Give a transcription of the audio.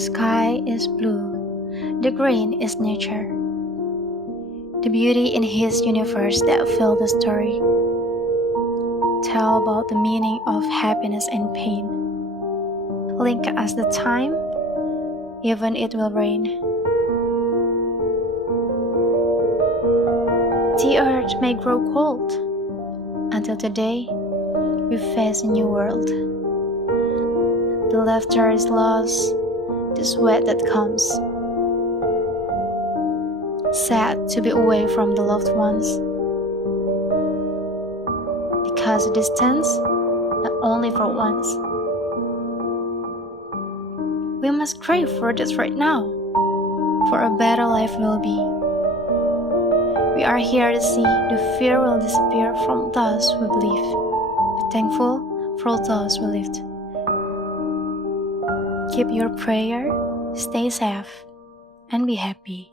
sky is blue, the green is nature. The beauty in his universe that fill the story. Tell about the meaning of happiness and pain. Link us the time, even it will rain. The earth may grow cold, until today we face a new world. The laughter is lost, the sweat that comes. Sad to be away from the loved ones. Because a distance, not only for once. We must crave for this right now, for a better life will be. We are here to see the fear will disappear from those who believe. Be thankful for those who lived. Keep your prayer, stay safe, and be happy.